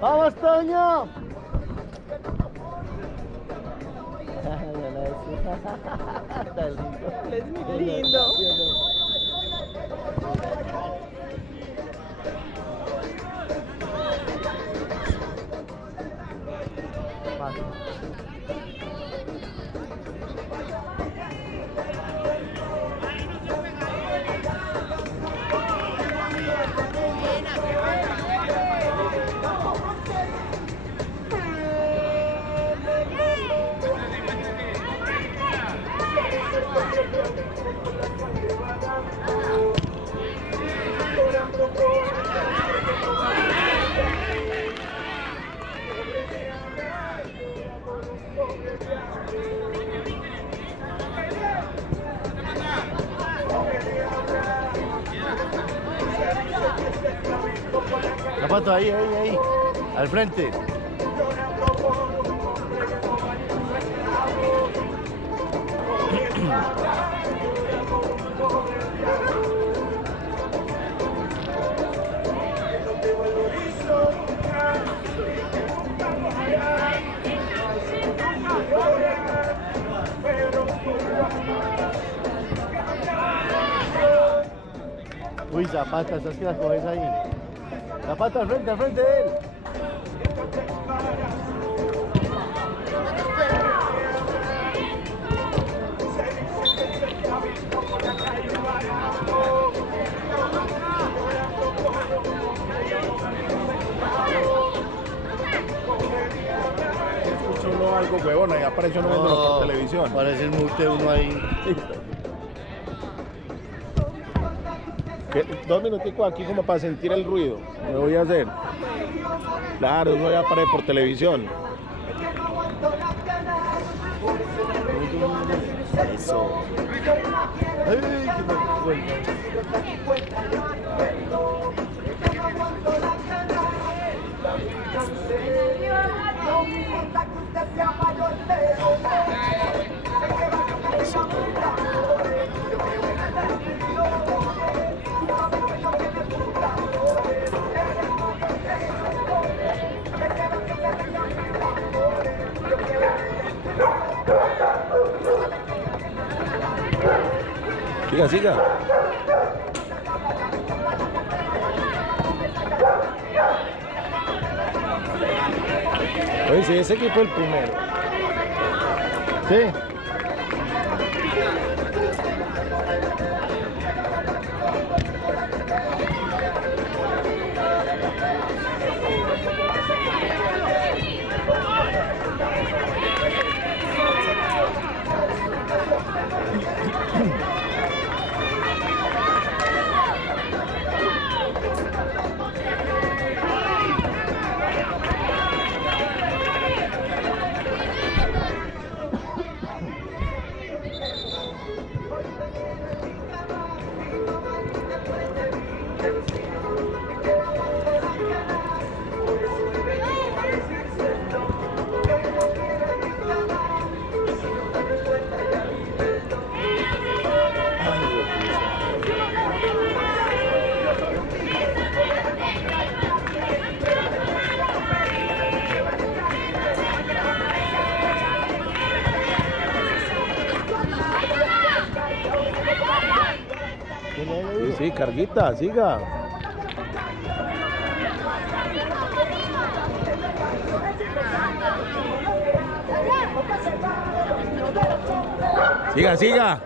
¡Vamos, Toño! Está lindo. Es muy lindo. Zapato, ahí, al frente. Uy, Zapata, ¿sabes que las coges ahí? Zapata, al frente de él. Escucha uno algo huevón, ahí aparece uno viéndolo por televisión. Parece el mute uno ahí. ¿Qué? 2 minuticos aquí como para sentir el ruido. ¿Qué voy a hacer? Claro, uno ya aparece por televisión. Eso. Ay, que me Siga, siga. Oye, si ese equipo es el primero. Sí. Sí, carguita, siga. Siga, siga.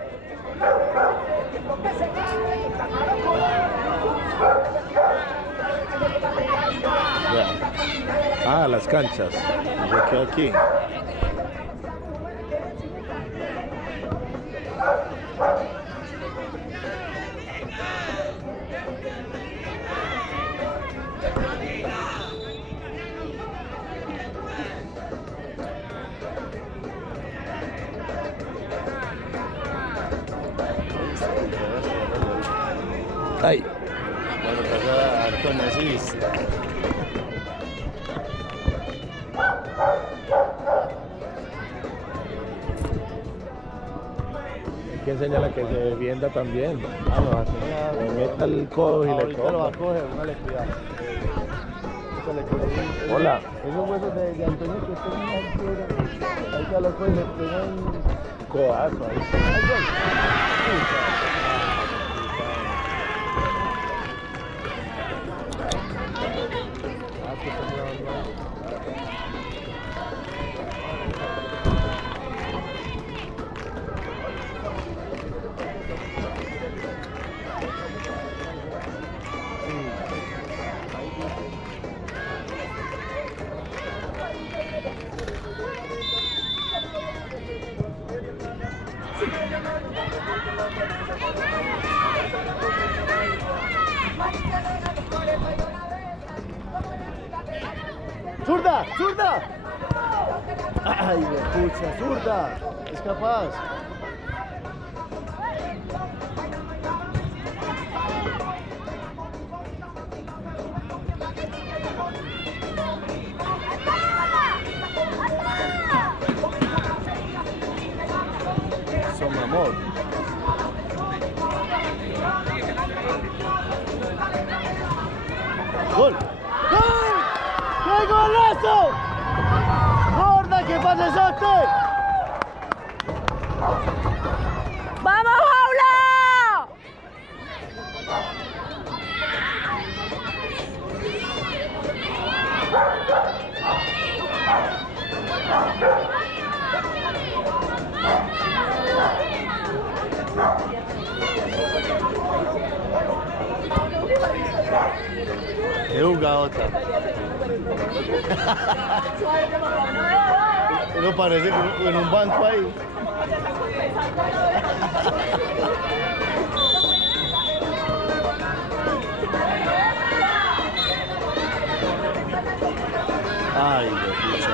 Ah, las canchas. Se quedó aquí. Ay. Bueno, pasa harto en ese visto. Hay que enseñarle que se defienda también. Ah, no, así Le meta el codo y le ahorita lo va a coja. coger, póngale cuidado. le cogí. Hola. Esos huesos de Antonio que están en una altura. Ahí ya los pues le pegan un Codazo ahí. Ay, gol. Ah, que está grabando ahí. ¡Zurda! ¡Zurda! ¡Ay, pucha! ¡Zurda! Es capaz. Son amor. ¡Gol! ¡Gol! ¡Qué golazo! ¡Gorda, qué pasesote! ¡Vamos, Jaula! ¡Qué jugadota! Uno parece en un banco ahí. Ay, Dios mío.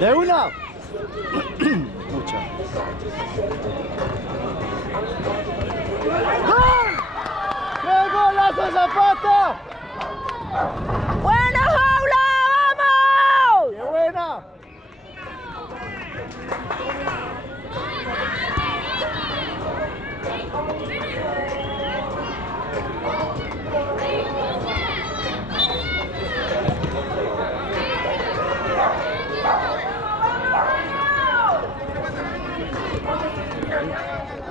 ¡De una! Mucha. ¡Gol! ¡Qué golazo Zapata! ¡Buena, Jaula! ¡Vamos! ¡Qué buena!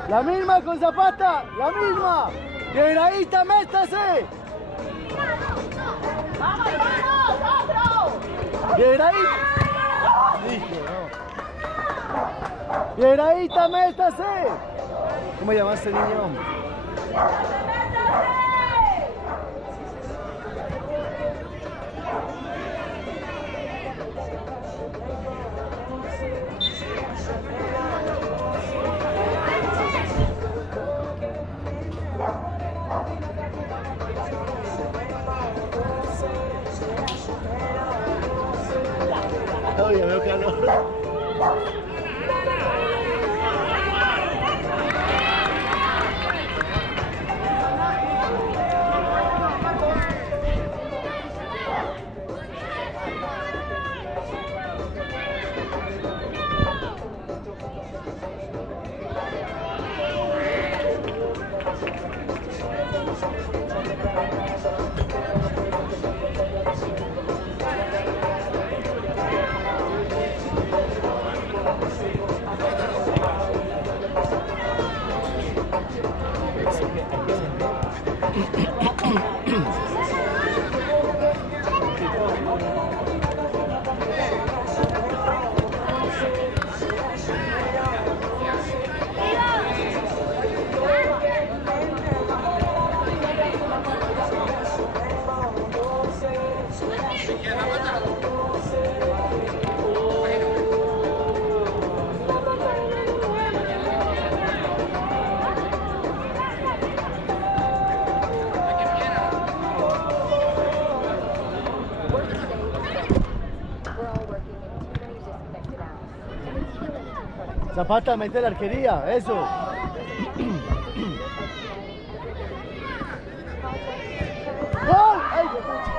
La misma con Zapata, la misma. Quebradita, métase. ¡Vamos, vamos! ¡Otro! Quebradita. Hijo, no. Quebradita, métase. ¿Cómo llama este niño? Oye, veo calor. Zapata, mete la arquería, eso. ¡Gol! ¡Ay, qué pucha!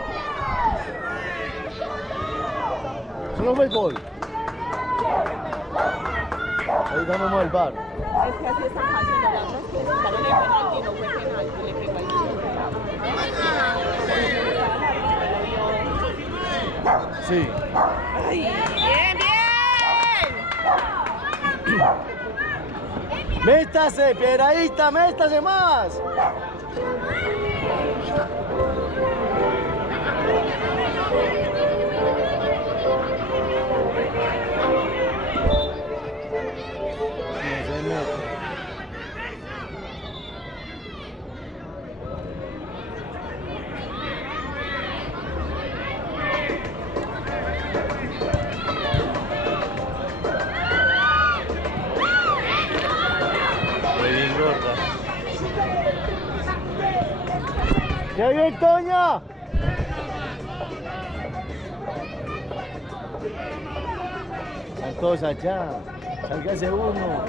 Eso no fue el gol. Ahí vamos al bar. Es que así está fácil, la otra es que le sacaron el penalti y no fue penalti, le pegó al pie. Sí. ¡Ay, bien, bien! ¡Métase, Piedradita, métase más! ¡Ya bien, Toña! Están todos allá. Sálgase uno.